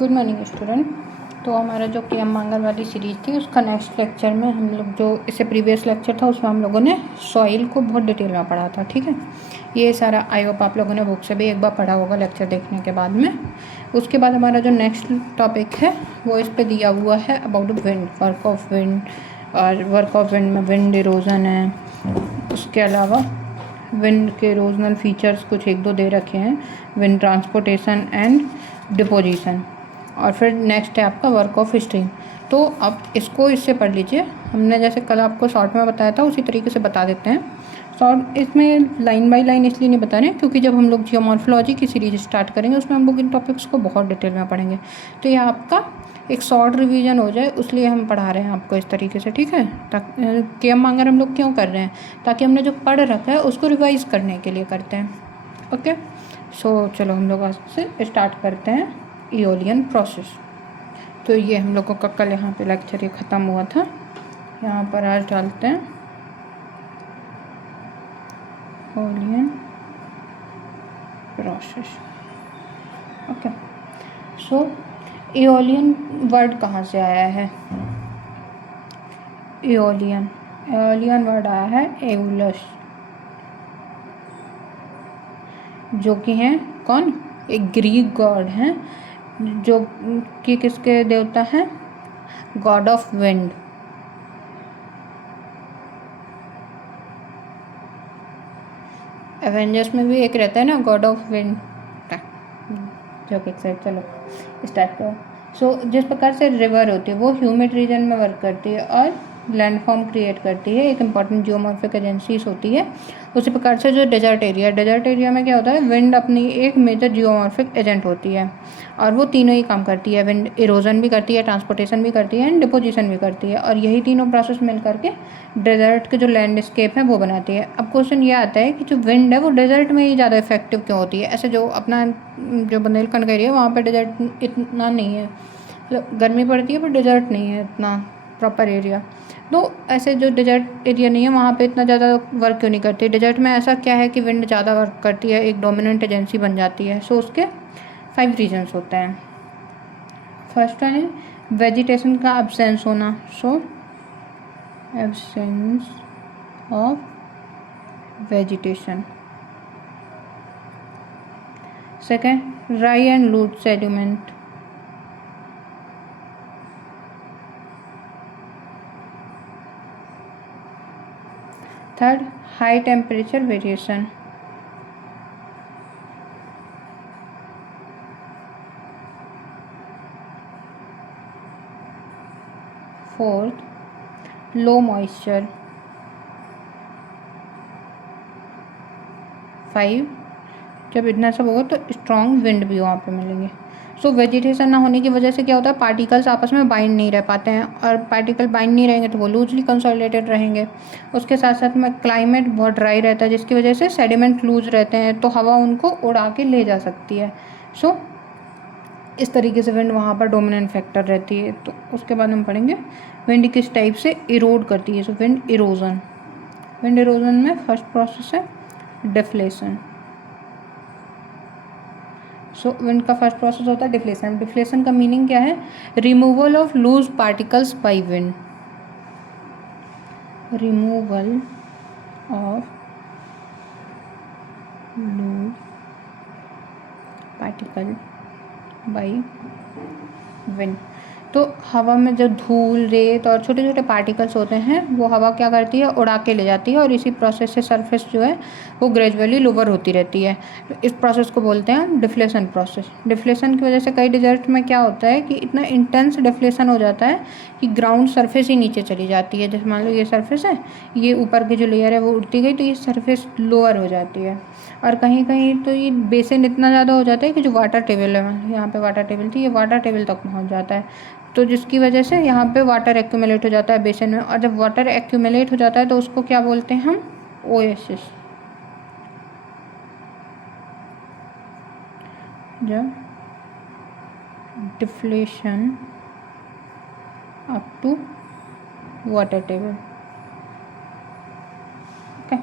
Good morning student. तो हमारा जो के एम मांगल वाली सीरीज़ थी उसका नेक्स्ट लेक्चर में हम लोग जो इससे प्रीवियस लेक्चर था उसमें हम लोगों ने सॉइल को बहुत डिटेल में पढ़ा था। ठीक है, ये सारा आई होप आप लोगों ने बुक से भी एक बार पढ़ा होगा लेक्चर देखने के बाद में। उसके बाद हमारा जो नेक्स्ट टॉपिक है वो इस पर दिया हुआ है about wind, work of wind. और वर्क ऑफ विंड में विंड इरोजन है, उसके अलावा विंड के इरोजनल फीचर्स कुछ एक दो दे रखे हैं, विंड ट्रांसपोर्टेशन एंड डिपोजिशन। और फिर नेक्स्ट है आपका वर्क ऑफ स्ट्रीम। तो अब इसको इससे पढ़ लीजिए। हमने जैसे कल आपको शॉर्ट में बताया था उसी तरीके से बता देते हैं। शॉर्ट इसमें लाइन बाय लाइन इसलिए नहीं बता रहे हैं क्योंकि जब हम लोग जियोमॉर्फोलॉजी की सीरीज स्टार्ट करेंगे उसमें हम लोग इन टॉपिक्स को बहुत डिटेल में पढ़ेंगे। तो यह आपका एक शॉर्ट रिवीजन हो जाए इसलिए हम पढ़ा रहे हैं आपको इस तरीके से। ठीक है, के एम मांगर हम लोग क्यों कर रहे हैं? ताकि हमने जो पढ़ रखा है उसको रिवाइज करने के लिए करते हैं। ओके, सो चलो हम लोग आज से स्टार्ट करते हैं इओलियन प्रोसेस। तो ये हम लोगों का कल यहाँ पे लेक्चर ये ख़त्म हुआ था। यहाँ पर आज डालते हैं इओलियन प्रोसेस। ओके, सो इओलियन वर्ड कहाँ से आया है? इओलियन वर्ड आया है एउलस, जो कि हैं कौन? एक ग्रीक गॉड हैं जो कि किसके देवता हैं? God of wind. एवेंजर्स में भी एक रहता है ना गॉड ऑफ विंड, जो कि साइड। चलो स्टार्ट करो। सो जिस प्रकार से रिवर होती है वो ह्यूमिड रीजन में वर्क करती है और लैंडफॉर्म क्रिएट करती है, एक इंपॉर्टेंट जियोमॉर्फिक एजेंसीज होती है। उसी प्रकार से जो डेजर्ट एरिया में क्या होता है? विंड अपनी एक मेजर जियोमॉर्फिक एजेंट होती है और वो तीनों ही काम करती है। विंड इरोजन भी करती है, ट्रांसपोर्टेशन भी करती है एंड डिपोजिशन भी करती है। और यही तीनों प्रोसेस मिल करके डेजर्ट के जो लैंडस्केप है वो बनाती है। अब क्वेश्चन ये आता है कि जो विंड है वो डेजर्ट में ही ज़्यादा इफेक्टिव क्यों होती है? ऐसे जो अपना जो बुंदेलखंड का एरिया है वहाँ पर डेजर्ट इतना नहीं है, मतलब गर्मी पड़ती है पर डेजर्ट नहीं है इतना प्रॉपर एरिया। तो ऐसे जो डेजर्ट एरिया नहीं है वहाँ पे इतना ज़्यादा वर्क क्यों नहीं करती? डेजर्ट में ऐसा क्या है कि विंड ज़्यादा वर्क करती है, एक डोमिनेंट एजेंसी बन जाती है? सो उसके 5 रीजन्स होते हैं। फर्स्ट वन है वेजिटेशन का एब्सेंस होना, so absence of vegetation. Second, dry and loose sediment. Third, high temperature variation. Fourth, low moisture. 5, जब इतना सब होगा तो स्ट्रॉन्ग विंड भी वहाँ पे मिलेंगे। सो वेजिटेशन ना होने की वजह से क्या होता है? पार्टिकल्स आपस में बाइंड नहीं रह पाते हैं और पार्टिकल बाइंड नहीं रहेंगे तो वो लूजली कंसोलिडेटेड रहेंगे। उसके साथ साथ में क्लाइमेट बहुत ड्राई रहता है जिसकी वजह से सेडिमेंट लूज रहते हैं तो हवा उनको उड़ा के ले जा सकती है। सो इस तरीके से विंड वहाँ पर डोमिनेंट फैक्टर रहती है। तो उसके बाद हम पढ़ेंगे विंड किस टाइप से इरोड करती है। So wind erosion. Wind erosion में फर्स्ट प्रोसेस है डिफ्लेशन। सो विंड का फर्स्ट प्रोसेस होता है डिफ्लेशन। डिफ्लेशन का मीनिंग क्या है? Removal of loose particles by wind. Removal of loose particle by wind. तो हवा में जो धूल, रेत और छोटे छोटे पार्टिकल्स होते हैं वो हवा क्या करती है? उड़ा के ले जाती है और इसी प्रोसेस से सरफेस जो है वो ग्रेजुअली लोअर होती रहती है। तो इस प्रोसेस को बोलते हैं डिफ्लेशन प्रोसेस। डिफ्लेशन की वजह से कई डिजर्ट में क्या होता है कि इतना इंटेंस डिफ्लेशन हो जाता है कि ग्राउंड सरफेस ही नीचे चली जाती है। जैसे मान लो ये सरफेस है, ये ऊपर की जो लेयर है वो उड़ती गई तो ये सरफेस लोअर हो जाती है। और कहीं कहीं तो ये बेसिन इतना ज़्यादा हो जाता है कि जो वाटर टेबल है, यहाँ पे वाटर टेबल थी, ये वाटर टेबल तक पहुँच जाता है। तो जिसकी वजह से यहाँ पे वाटर एक्यूमुलेट हो जाता है बेसिन में। और जब वाटर एक्यूमुलेट हो जाता है तो उसको क्या बोलते हैं हम? ओएसिस। जब deflation up to water table. Okay,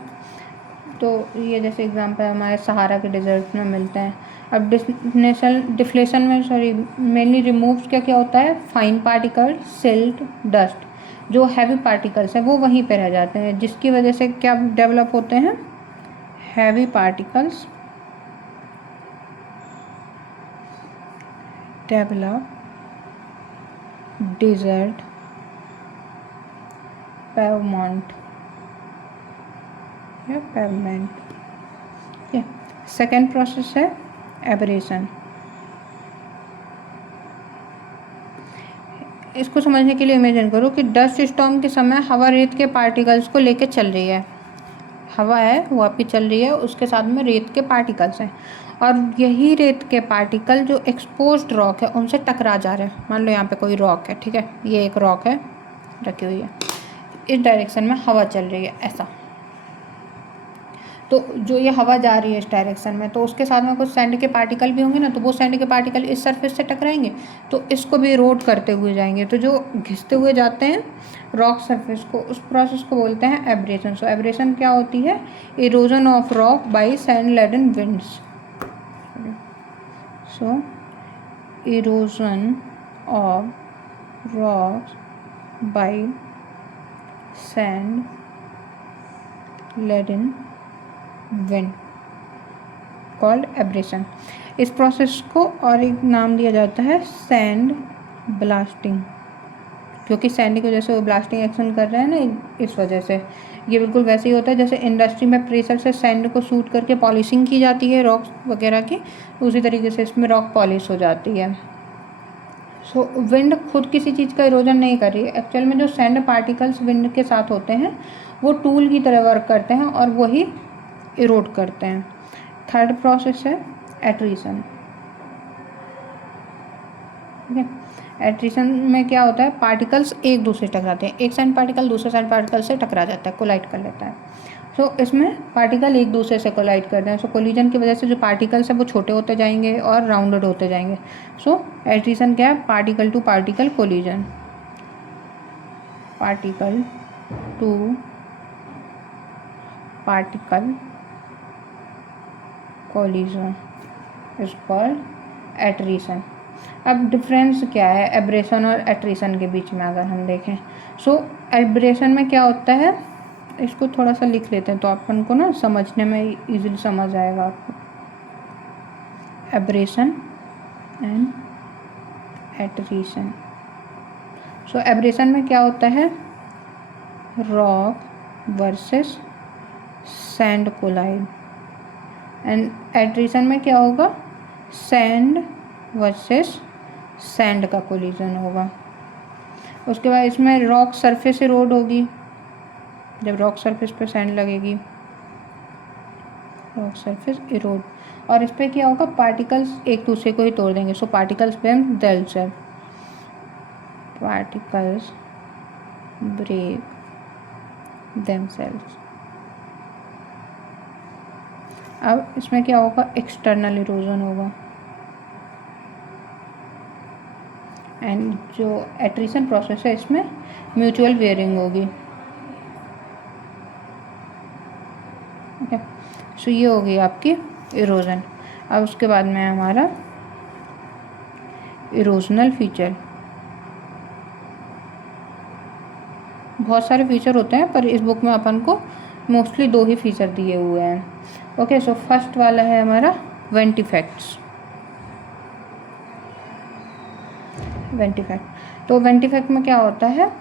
तो ये जैसे एग्जांपल हमारे सहारा के डिजर्ट में मिलते हैं। अब डिफ्लेशन में मेनली रिमूव्स क्या क्या होता है, फाइन पार्टिकल, सिल्ट, डस्ट। जो हैवी पार्टिकल्स हैं वो वहीं पे रह जाते हैं, जिसकी वजह से क्या डेवलप होते हैं, heavy particles develop desert, pavement या पेवमेंट। सेकेंड प्रोसेस है एब्रेशन। इसको समझने के लिए इमेजिन करो कि डस्ट स्टॉर्म के समय हवा रेत के पार्टिकल्स को लेके चल रही है। हवा है वो आपकी चल रही है, उसके साथ में रेत के पार्टिकल्स हैं, और यही रेत के पार्टिकल जो एक्सपोज्ड रॉक है उनसे टकरा जा रहे हैं। मान लो यहाँ पे कोई रॉक है, ठीक है, ये एक रॉक है रखी हुई है, इस डायरेक्शन में हवा चल रही है ऐसा, तो जो ये हवा जा रही है इस डायरेक्शन में, तो उसके साथ में कुछ सैंड के पार्टिकल भी होंगे ना, तो वो सैंड के पार्टिकल इस सरफेस से टकराएंगे तो इसको भी इरोड करते हुए जाएंगे, तो जो घिसते हुए जाते हैं रॉक सरफेस को, उस प्रोसेस को बोलते हैं एब्रेशन। सो एब्रेशन क्या होती है, erosion of rock by sand laden winds. So erosion of rock by sand laden wind called abrasion. इस प्रोसेस को और एक नाम दिया जाता है सैंड ब्लास्टिंग, क्योंकि सैंड की वजह से वो ब्लास्टिंग एक्शन कर रहे हैं ना, इस वजह से। ये बिल्कुल वैसे ही होता है जैसे इंडस्ट्री में प्रेशर से सैंड को सूट करके पॉलिशिंग की जाती है रॉक्स वगैरह की, उसी तरीके से इसमें रॉक पॉलिश हो जाती है। सो विंड खुद किसी चीज़ का इरोजन नहीं कर रही है, एक्चुअल में जो सैंड पार्टिकल्स विंड के साथ होते हैं वो टूल की तरह वर्क करते हैं और वही इरोड करते हैं। थर्ड प्रोसेस है एट्रीशन। ठीक है, एट्रीशन में क्या होता है, पार्टिकल्स एक दूसरे से टकराते हैं, एक सैंड पार्टिकल दूसरे सैंड पार्टिकल से टकरा जाता है, कोलाइड कर लेता है। सो इसमें पार्टिकल एक दूसरे से कोलाइड करते हैं, सो कोलिजन की वजह से जो पार्टिकल्स है वो छोटे होते जाएंगे और राउंडेड होते जाएंगे। सो एट्रीशन क्या है, particle to particle collision, particle to particle collision is called attrition. अब डिफरेंस क्या है एब्रेशन और एट्रीशन के बीच में अगर हम देखें, सो एब्रेशन में क्या होता है, इसको थोड़ा सा लिख लेते हैं तो अपन को ना समझने में इजीली समझ आएगा आपको। Abrasion and attrition. So abrasion में क्या होता है, rock versus sand collide, and attrition में क्या होगा, सैंड वर्सेस सैंड का कोलिजन होगा। उसके बाद इसमें रॉक सरफेस इरोड होगी, जब रॉक सरफेस पे सैंड लगेगी, रॉक सरफेस इरोड, और इस पर क्या होगा, पार्टिकल्स एक दूसरे को ही तोड़ देंगे। So particles break themself, particles break themselves. अब इसमें क्या होगा, एक्सटर्नल इरोजन होगा, एंड जो एट्रीशन प्रोसेस है इसमें म्यूचुअल वेयरिंग होगी। ओके, सो ये हो गई आपकी इरोजन। अब उसके बाद में हमारा इरोजनल फीचर। बहुत सारे फीचर होते हैं पर इस बुक में अपन को मोस्टली 2 ही फीचर दिए हुए हैं। ओके, सो फर्स्ट वाला है हमारा वेंट इफेक्ट्स। वेंट इफेक्ट, तो वेंट इफेक्ट में क्या होता है,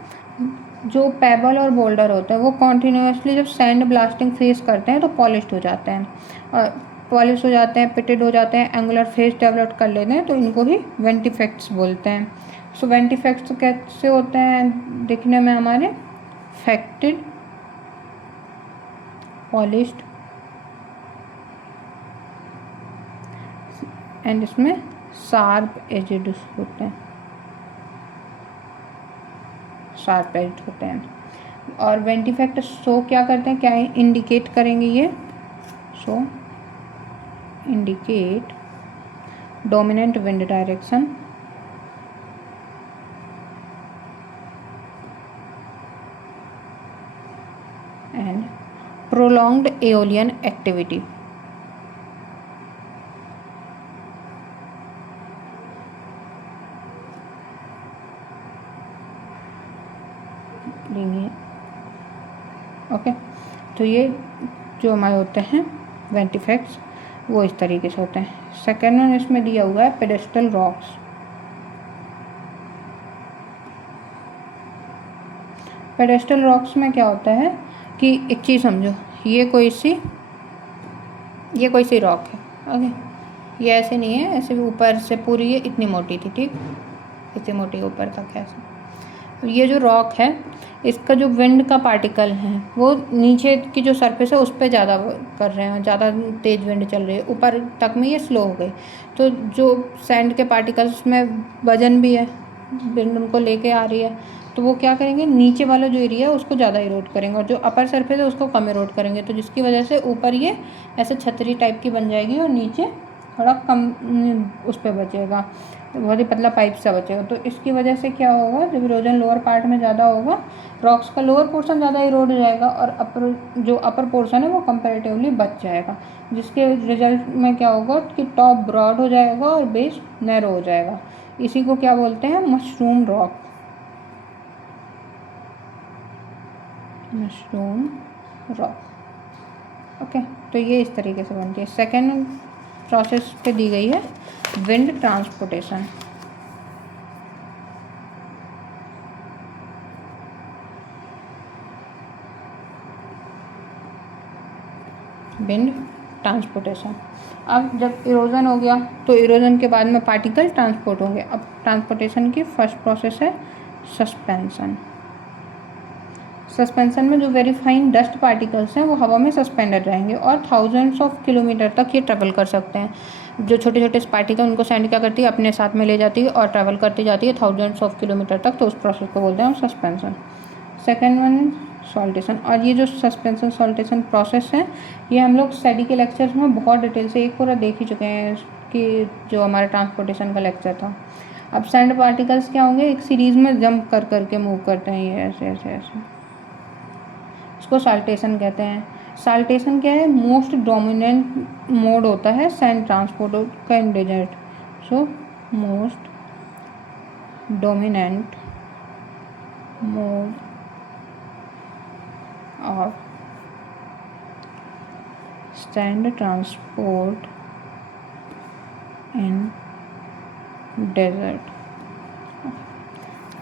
जो पेबल और बोल्डर होते हैं वो कॉन्टीन्यूसली जब सैंड ब्लास्टिंग फेस करते हैं तो पॉलिश्ड हो जाते हैं, और पॉलिश हो जाते हैं, पिटेड हो जाते हैं, एंगुलर फेस डेवलप कर लेते हैं, तो इनको ही वेंट इफेक्ट्स बोलते हैं। सो वेंट इफेक्ट्स कैसे होते हैं दिखने में, हमारे फैक्टेड, पॉलिश्ड, एंड इसमें शार्प एजेड होते हैं, शार्प एज होते हैं। और वेंट इफेक्ट शो क्या करते हैं, क्या इंडिकेट करेंगे ये, show indicate dominant wind direction and prolonged aeolian activity. लेंगे। ओके, तो ये जो हमारे होते हैं वेंट इफेक्ट्स वो इस तरीके से होते हैं। सेकेंड वन इसमें दिया हुआ है पेडेस्टल रॉक्स। पेडेस्टल रॉक्स में क्या होता है कि एक चीज़ समझो, ये कोई सी रॉक है। ओके, ये ऐसे नहीं है, ऐसे ऊपर से पूरी ये इतनी मोटी थी, ठीक, इतनी मोटी ऊपर तक है ऐसे। ये जो रॉक है इसका जो विंड का पार्टिकल है वो नीचे की जो सरफेस है उस पर ज़्यादा कर रहे हैं, ज़्यादा तेज़ विंड चल रही है, ऊपर तक में ये स्लो हो गई। तो जो सैंड के पार्टिकल्स में वजन भी है, विंड उनको लेके आ रही है, तो वो क्या करेंगे, नीचे वाला जो एरिया है उसको ज़्यादा इरोड करेंगे और जो अपर सरफेस है उसको कम इरोड करेंगे। तो जिसकी वजह से ऊपर ये ऐसे छतरी टाइप की बन जाएगी और नीचे थोड़ा कम उस पर बचेगा, बहुत ही पतला पाइप सा बचेगा। तो इसकी वजह से क्या होगा, जब इरोजन लोअर पार्ट में ज़्यादा होगा, रॉक्स का लोअर पोर्शन ज़्यादा इरोड हो जाएगा और अपर पोर्शन है वो कंपैरेटिवली बच जाएगा, जिसके रिजल्ट में क्या होगा कि टॉप ब्रॉड हो जाएगा और बेस नैरो हो जाएगा। इसी को क्या बोलते हैं, mushroom rock, mushroom rock. Okay, तो ये इस तरीके से बनती है। सेकेंड प्रोसेस पे दी गई है विंड ट्रांसपोर्टेशन। विंड ट्रांसपोर्टेशन, अब जब इरोजन हो गया तो इरोजन के बाद में पार्टिकल ट्रांसपोर्ट होंगे। अब ट्रांसपोर्टेशन की फर्स्ट प्रोसेस है सस्पेंशन। सस्पेंशन में जो वेरी फाइन डस्ट पार्टिकल्स हैं वो हवा में सस्पेंडेड रहेंगे और थाउजेंड्स ऑफ किलोमीटर तक ये ट्रेवल कर सकते हैं। जो छोटे छोटे पार्टिकल उनको सैंड क्या करती है, अपने साथ में ले जाती है और ट्रैवल करती जाती है थाउजेंड्स ऑफ किलोमीटर तक, तो उस प्रोसेस को बोलते हैं सस्पेंशन। सेकेंड वन सॉल्टेशन, और ये जो सस्पेंशन सॉल्टेशन प्रोसेस है ये हम लोग स्टडी के लेक्चर्स में बहुत डिटेल से एक पूरा देख ही चुके हैं कि जो हमारा ट्रांसपोर्टेशन का लेक्चर था। अब सैंड पार्टिकल्स क्या होंगे, एक सीरीज़ में जंप कर करके मूव करते हैं, ये ऐसे ऐसे ऐसे, इसको साल्टेशन कहते हैं। साल्टेशन क्या है, मोस्ट डोमिनेंट मोड होता है सैंड ट्रांसपोर्ट का in desert. So most dominant mode of sand transport in desert.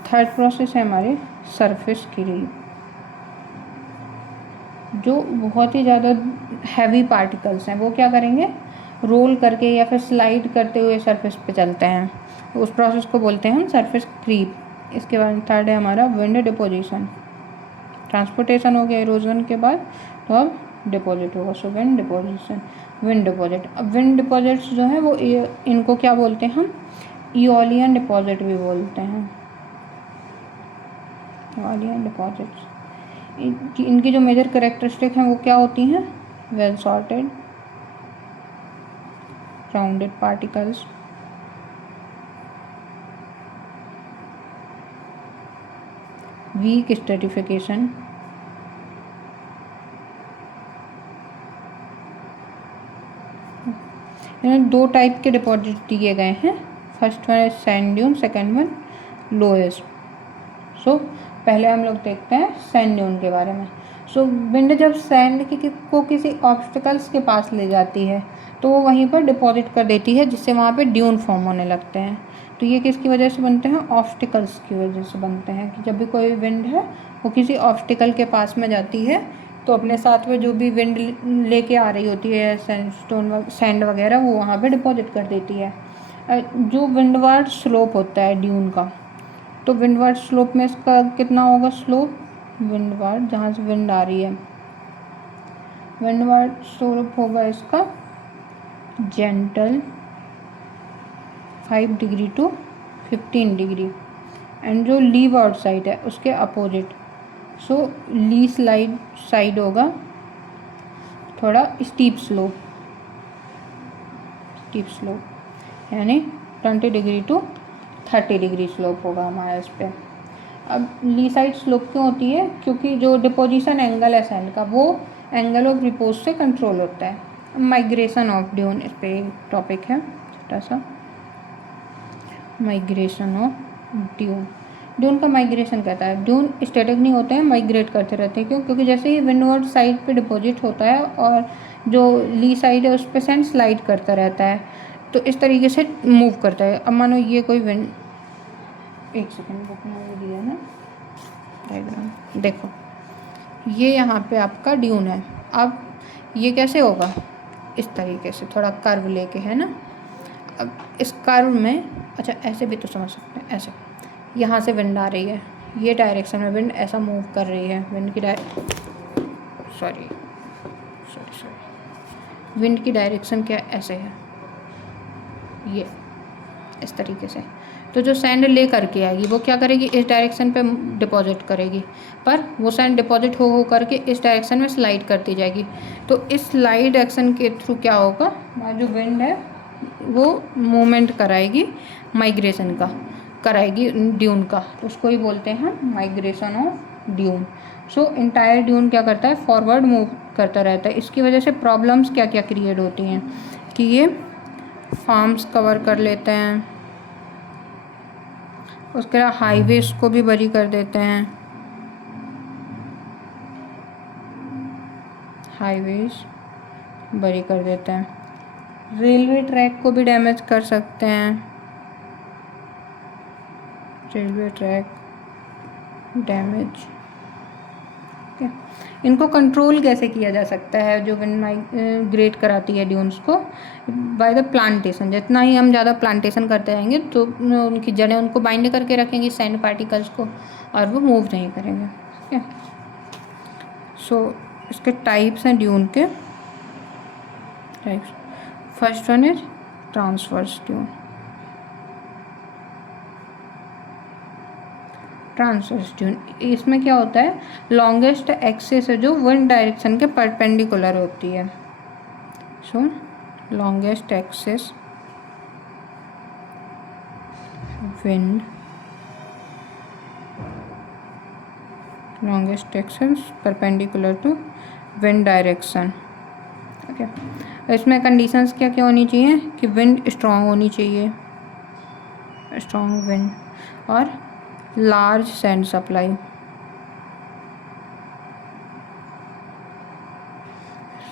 Third process है हमारे सरफेस क्रीप। जो बहुत ही ज़्यादा हैवी पार्टिकल्स हैं वो क्या करेंगे, रोल करके या फिर स्लाइड करते हुए सरफेस पे चलते हैं, तो उस प्रोसेस को बोलते हैं हम सरफेस क्रीप। इसके बाद थर्ड है हमारा विंड डिपोजिशन। ट्रांसपोर्टेशन हो गया इरोजन के बाद, तो अब डिपॉजिट होगा, सो विंड डिपोजिशन, विंड डिपॉजिट। अब विंड डिपॉजिट्स जो हैं वो इनको क्या बोलते हैं हम, इओलियन डिपॉजिट भी बोलते हैं, इओलियन डिपॉजिट्स। इनकी जो मेजर कैरेक्टरिस्टिक हैं वो क्या होती हैं, well sorted rounded particles, weak stratification, दो टाइप के डिपॉजिट दिए गए हैं, first one sand dune, second one loess. So पहले हम लोग देखते हैं सैंड ड्यून के बारे में। सो विंड जब सैंड को किसी ऑब्स्टिकल्स के पास ले जाती है तो वो वहीं पर डिपॉजिट कर देती है, जिससे वहाँ पे ड्यून फॉर्म होने लगते हैं। तो ये किसकी वजह से बनते हैं, ऑब्स्टिकल्स की वजह से बनते हैं, कि जब भी कोई विंड है वो किसी ऑब्स्टिकल के पास में जाती है तो अपने साथ में जो भी विंड लेके आ रही होती है सैंड वगैरह वो वहाँ पे डिपॉजिट कर देती है। जो विंडवार्ड स्लोप होता है ड्यून का, तो विंडवार्ड स्लोप में इसका कितना होगा स्लोप, विंडवार्ड जहाँ से विंड आ रही है, विंडवार्ड स्लोप होगा इसका gentle 5 degree to 15 degree, and जो लीवार्ड साइड है उसके अपोजिट, सो ली साइड होगा थोड़ा स्टीप स्लोप यानी 20 डिग्री टू 30 डिग्री स्लोप होगा हमारा इस पर। अब ली साइड स्लोप क्यों होती है, क्योंकि जो डिपोजिशन एंगल है सैंड का वो एंगल ऑफ रिपोज से कंट्रोल होता है। माइग्रेशन ऑफ ड्यून इस पर एक टॉपिक है छोटा सा, माइग्रेशन ऑफ ड्यून। ड्यून का माइग्रेशन कहता है। ड्यून स्टैटिक नहीं होते हैं, माइग्रेट करते रहते हैं। क्यों? क्योंकि जैसे ही विंडवर्ड साइड पे डिपॉजिट होता है और जो ली साइड है उस पर सैंड स्लाइड करता रहता है, तो इस तरीके से मूव करता है। अब मानो ये कोई विंड, एक सेकेंड बुक में वो दिया है ना डायग्राम, देखो ये यहाँ पे आपका ड्यून है। अब ये कैसे होगा? इस तरीके से थोड़ा कर्व लेके, है ना। अब इस कर्व में, अच्छा ऐसे भी तो समझ सकते हैं, ऐसे यहाँ से विंड आ रही है, ये डायरेक्शन में विंड ऐसा मूव कर रही है। विंड की सॉरी विंड की डायरेक्शन क्या ऐसे है, ये इस तरीके से। तो जो सैंड ले करके आएगी वो क्या करेगी? इस डायरेक्शन पे डिपॉजिट करेगी, पर वो सैंड डिपॉजिट हो करके इस डायरेक्शन में स्लाइड करती जाएगी। तो इस स्लाइड एक्शन के थ्रू क्या होगा? जो विंड है वो मूवमेंट कराएगी, माइग्रेशन का कराएगी ड्यून का, तो उसको ही बोलते हैं migration of dune. So entire dune क्या करता है? फॉरवर्ड मूव करता रहता है। इसकी वजह से प्रॉब्लम्स क्या क्या क्रिएट होती हैं कि ये फार्म्स कवर कर लेते हैं, उसके अलावा हाईवेज को भी बरी कर देते हैं, हाईवेज बरी कर देते हैं, रेलवे ट्रैक को भी डैमेज कर सकते हैं, रेलवे ट्रैक डैमेज। इनको कंट्रोल कैसे किया जा सकता है जो विंड माइग्रेट कराती है ड्यून्स को? By the plantation. जितना ही हम ज़्यादा प्लांटेशन करते रहेंगे तो उनकी जड़ें उनको बाइंड करके रखेंगी सैंड पार्टिकल्स को, और वो मूव नहीं करेंगे। ठीक है। सो इसके टाइप्स हैं ड्यून के types. First one is transverse dune. Transverse dune, इसमें क्या होता है? लॉन्गेस्ट एक्सिस है जो विंड डायरेक्शन के परपेंडिकुलर होती है। So longest axis wind, longest axis perpendicular to wind direction. Okay, इसमें कंडीशंस क्या क्या होनी चाहिए? कि विंड स्ट्रॉन्ग होनी चाहिए, स्ट्रॉन्ग विंड, और लार्ज सैंड सप्लाई।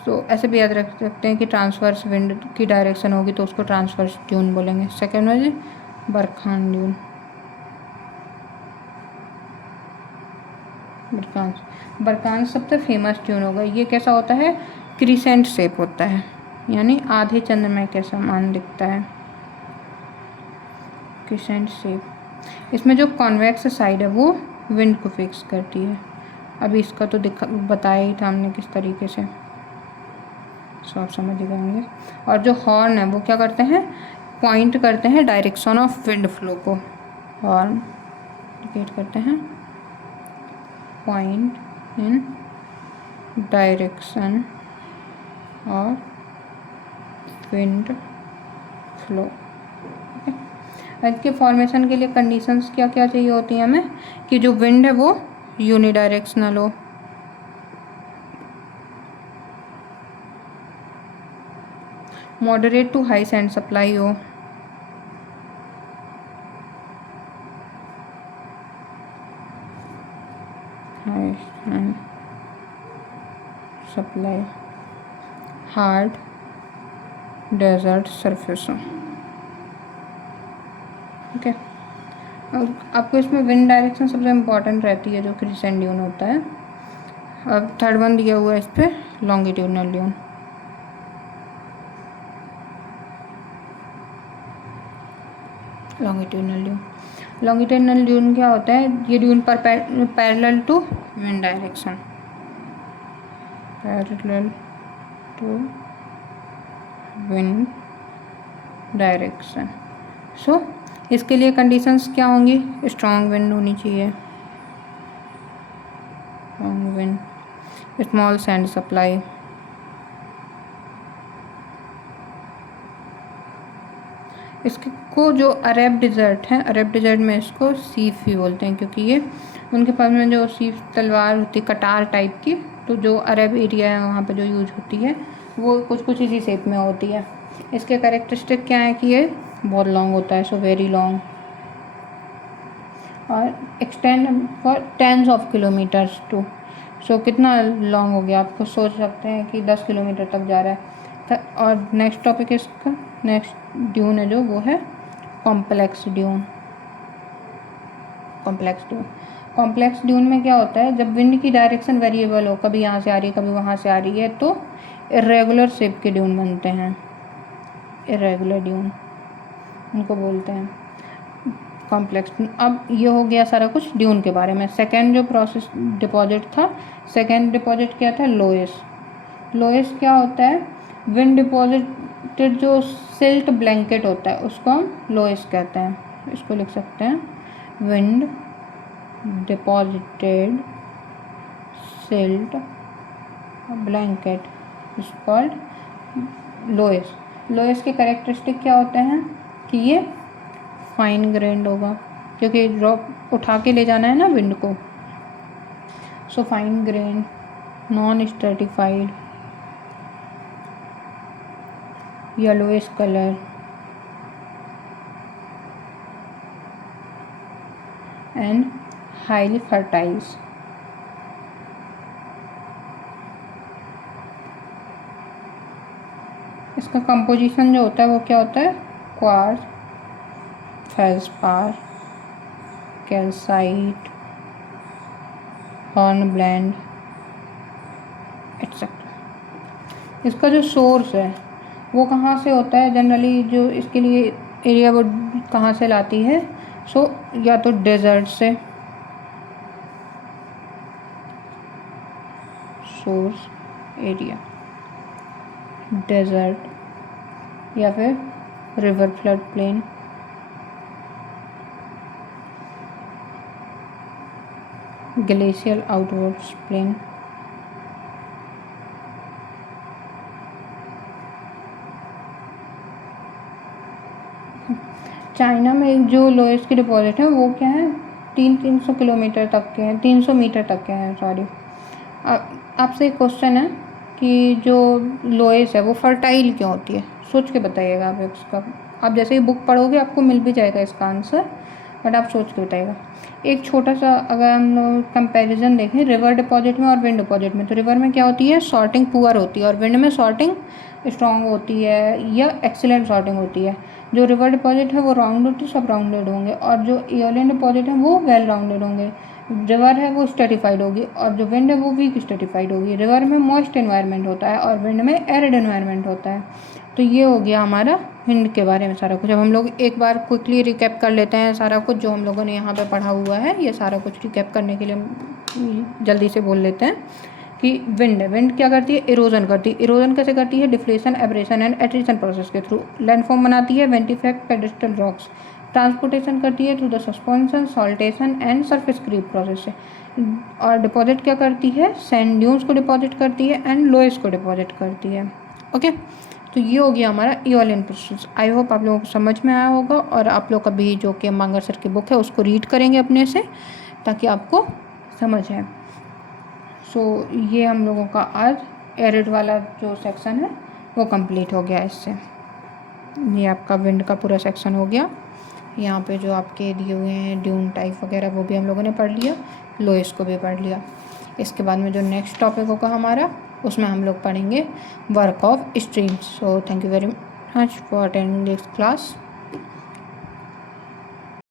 तो ऐसे भी याद रख सकते हैं कि ट्रांसवर्स विंड की डायरेक्शन होगी तो उसको ट्रांसवर्स ड्यून बोलेंगे। Second one is barchan dune. Barchan सबसे फेमस ड्यून होगा। ये कैसा होता है? क्रिसेंट शेप होता है, यानी आधे चंद्रमा के समान दिखता है, क्रिसेंट शेप। इसमें जो कॉन्वेक्स साइड है वो विंड को फिक्स करती है। अभी इसका तो बताया ही था हमने किस तरीके से, सो आप समझ ही जाएंगे। और जो हॉर्न है वो क्या करते हैं? पॉइंट करते हैं डायरेक्शन ऑफ विंड फ्लो को। हॉर्न इंडिकेट करते हैं point in direction of wind flow. के फॉर्मेशन के लिए कंडीशंस क्या क्या चाहिए होती हैं हमें? कि जो विंड है वो यूनिडायरेक्शनल हो, moderate to high sand supply हो, high sand supply, hard desert surface हो। ओके, आपको इसमें विंड डायरेक्शन सबसे इम्पॉर्टेंट रहती है जो क्रिसेंट ड्यून होता है। अब थर्ड वन दिया हुआ है इस पर, लॉन्गिट्यूडनल ड्यून। लॉन्गिट्यूडनल ड्यून क्या होता है? ये ड्यून पर parallel to wind direction, parallel to wind direction. So इसके लिए कंडीशंस क्या होंगी? स्ट्रॉन्ग विंड होनी चाहिए, strong wind, small sand supply, इसको जो अरब डिज़र्ट है, अरब डिज़र्ट में इसको सीफ भी बोलते हैं, क्योंकि ये उनके पास में जो सीफ तलवार होती है कटार टाइप की, तो जो अरब एरिया है वहाँ पे जो यूज होती है वो कुछ कुछ इसी शेप में होती है। इसके कैरेक्टरिस्टिक क्या है कि ये बहुत लॉन्ग होता है, सो वेरी लॉन्ग, और extend for tens of kilometres too. So कितना लॉन्ग हो गया, आपको सोच सकते हैं कि 10 किलोमीटर तक जा रहा है। और नेक्स्ट टॉपिक इसका नेक्स्ट ड्यून है जो वो है कॉम्प्लेक्स ड्यून। कॉम्प्लेक्स ड्यून में क्या होता है, जब विंड की डायरेक्शन वेरिएबल हो, कभी यहाँ से आ रही है कभी वहाँ से आ रही है, तो इरेगुलर शेप के ड्यून बनते हैं। इरेगुलर ड्यून उनको बोलते हैं कॉम्प्लेक्स। अब ये हो गया सारा कुछ ड्यून के बारे में। सेकेंड जो प्रोसेस डिपॉजिट था, सेकेंड डिपॉजिट क्या था, लोएस। लोएस क्या होता है, विंड डिपॉजिटेड जो सिल्ट ब्लैंकेट होता है उसको हम लोएस कहते हैं। इसको लिख सकते हैं, wind deposited silt blanket is called loess. Loess के कैरेक्टरिस्टिक क्या होते हैं कि ये फाइन ग्रेन्ड होगा, क्योंकि ड्रॉप उठा के ले जाना है ना विंड को। So fine grain, non stratified, yellowish colour and highly fertiles. इसका कंपोजिशन जो होता है वो क्या होता है, quartz, feldspar, calcite, hornblende etcetera. इसका जो सोर्स है वो कहाँ से होता है, जनरली जो इसके लिए एरिया वो कहाँ से लाती है, सो या तो डेजर्ट से, सोर्स एरिया डेजर्ट, या फिर river flood plain, glacial outwards plain. China में एक जो लोएस्ट की डिपॉजिट है वो क्या है, 300 किलोमीटर तक के हैं, 300 मीटर तक के हैं, सॉरी। आपसे एक क्वेश्चन है कि जो लोएस्ट है वो फर्टाइल क्यों होती है, सोच के बताइएगा आप इसका। आप जैसे ही बुक पढ़ोगे आपको मिल भी जाएगा इसका आंसर, बट आप सोच के बताइएगा। एक छोटा सा अगर हम लोग कंपैरिजन देखें रिवर डिपॉजिट में और विंड डिपॉजिट में, तो रिवर में क्या होती है, सॉर्टिंग पुअर होती है, और विंड में सॉर्टिंग स्ट्रॉन्ग होती है या एक्सीलेंट सॉर्टिंग होती है। जो रिवर डिपॉजिट है वो राउंडेड तो सब राउंडेड होंगे, और जो एओलियन डिपॉजिट है वो वेल राउंडेड होंगे। रिवर है वो स्ट्रेटिफाइड होगी, और जो विंड है वो वीक स्ट्रेटिफाइड होगी। रिवर में मॉइस्ट एनवायरनमेंट होता है और विंड में एरिड एनवायरनमेंट होता है। तो ये हो गया हमारा विंड के बारे में सारा कुछ। अब हम लोग एक बार क्विकली रिकैप कर लेते हैं सारा कुछ जो हम लोगों ने यहाँ पे पढ़ा हुआ है। ये सारा कुछ रिकैप करने के लिए जल्दी से बोल लेते हैं कि विंड क्या करती है, इरोजन करती है। इरोजन कैसे करती है, deflation, abrasion and attrition process के थ्रू। लैंडफॉर्म बनाती है, वेंटिफैक्ट पेडेस्टल रॉक्स। ट्रांसपोर्टेशन करती है through the suspension, saltation and surface creep process से। और डिपॉजिट क्या करती है, सैंड ड्यून्स को डिपॉजिट करती है एंड लोएस को डिपॉजिट करती है। ओके, तो ये हो गया हमारा एओलियन प्रोसेस। आई होप आप लोगों को समझ में आया होगा, और आप लोग कभी जो कि मांगर सर की बुक है उसको रीड करेंगे अपने से, ताकि आपको समझ आए। सो ये हम लोगों का आज एरिड वाला जो सेक्शन है वो कंप्लीट हो गया। इससे ये आपका विंड का पूरा सेक्शन हो गया। यहाँ पे जो आपके दिए हुए हैं ड्यून टाइप वगैरह वो भी हम लोगों ने पढ़ लिया, लोएस को भी पढ़ लिया। इसके बाद में जो नेक्स्ट टॉपिक होगा हमारा, उसमें हम लोग पढ़ेंगे work of streams. So thank you very much for attending this class.